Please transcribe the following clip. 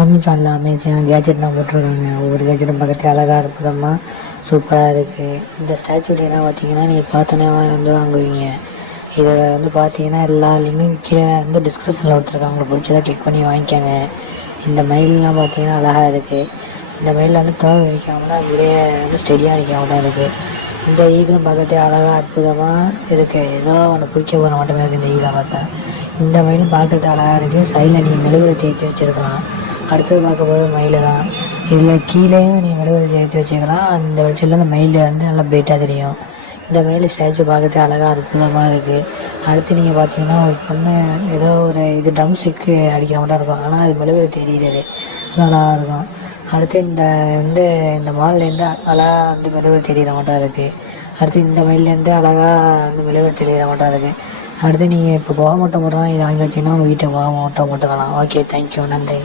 அமேசானில் அமேசான் கேஜெட்லாம் போட்டிருக்காங்க. ஒவ்வொரு கேஜெட்டும் பக்கத்தில் அழகாக அற்புதமாக சூப்பராக இருக்குது. இந்த ஸ்டாச்சுலாம் பார்த்தீங்கன்னா நீங்கள் பார்த்தோன்னே வந்து வாங்குவீங்க. இதை வந்து பார்த்தீங்கன்னா எல்லா லிங்கும் கீழே வந்து டிஸ்கிரிப்ஷனில் கொடுத்துருக்காங்க. உங்களுக்கு பிடிச்சதை கிளிக் பண்ணி வாங்கிக்கோங்க. இந்த மயிலெலாம் பார்த்தீங்கன்னா அழகாக இருக்குது. இந்த மயிலில் வந்து தோகை வைக்காமலாம் அப்படியே வந்து ஸ்டெடியாக நிற்காமலாம் இருக்குது. இந்த ஈகிளும் பார்க்கறதே அழகாக அற்புதமாக இருக்குது. ஏதோ ஒன்று பிடிக்க போகிற மட்டுமே இருக்குது இந்த ஈகிளை பார்த்தா. இந்த மயிலும் பார்க்குறது அழகாக இருக்குது. சைடில் நீங்கள் மெழுகுவர்த்தி ஏற்றி வச்சுருக்கலாம். அடுத்தது பார்க்க போகிறது மயில் தான். இதில் கீழேயும் நீ மெழுகுவர்த்தி ஏற்றி வச்சுக்கலாம். அந்த வெளிச்சத்தில் அந்த மயில் வந்து நல்லா பிரைட்டாக தெரியும். இந்த மயில் ஸ்டாச்சு பார்க்கறது அழகாக அற்புதமாக இருக்குது. அடுத்து நீங்கள் பார்த்தீங்கன்னா ஒரு பொண்ணு ஏதோ ஒரு இது ட்ரம்ஸ்டிக்கு அடிக்கிற மட்டும் இருக்கும். ஆனால் அது மெழுகுவர்த்தி எரியுது, நல்லா இருக்கும். அடுத்து இந்த மால்லேருந்து அழகாக வந்து மெழுகுவர்த்தி எரியிற மட்டும் இருக்குது. அடுத்து இந்த மயிலேருந்து அழகாக வந்து மெழுகுவர்த்தி எரியிற மட்டும் இருக்குது. அடுத்து நீங்கள் இப்போ புகை மூட்டை போடுறோம், இதை வாங்கி வச்சிங்கன்னா உங்கள் வீட்டை புகை மூட்டை போட்டுக்கலாம். ஓகே, தேங்க்யூ, நன்றி.